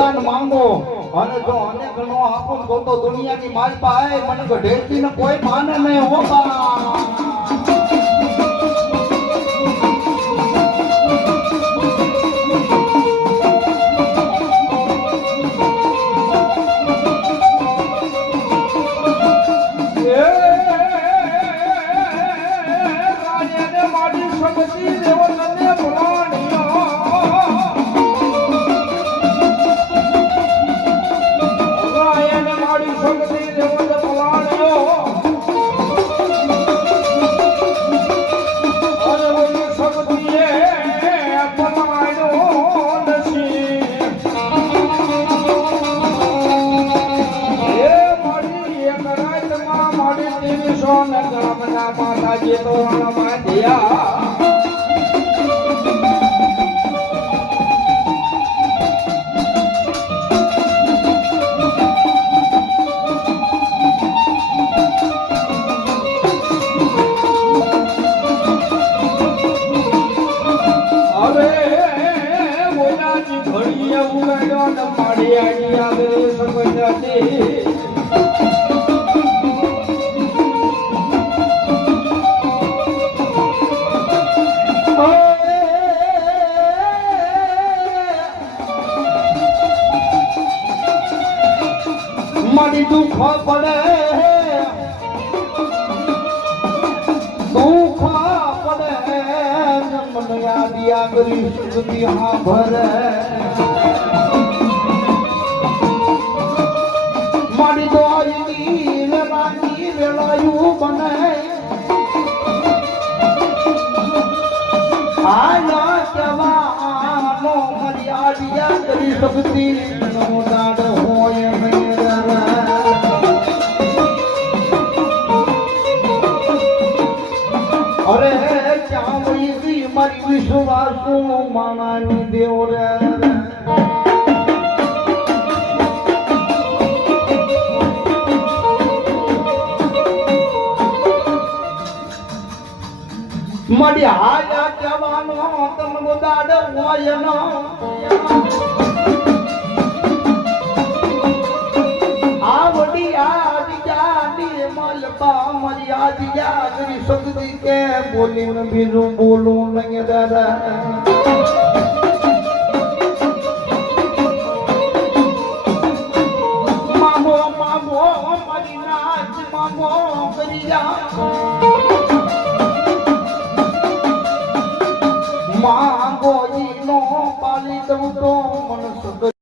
વરદાન માંગો અને જો અને ઘણો આપો તો દુનિયાની માલ પાય મને ગઢેરથી ને કોઈ માને નહીં હો બા માતાજી તો મારી દુઃખ પડે મને યાદિયા કરી સુધી હા ભરે મારી દોયની રાની વેળાયું બને આના જવાનો મારી યાદિયા કરી શકતી નો દાડ હોય અરે ક્યાં વહી મારી વિશ્વાસુ માનાની દેવ રે મારી હાજા જવાનો તમનો દાડ હોય ન આવડી આજી જાની મલબા મારી આજી જાની શક્તિ કે બોલીને બીજું બોલું નહીં દાદા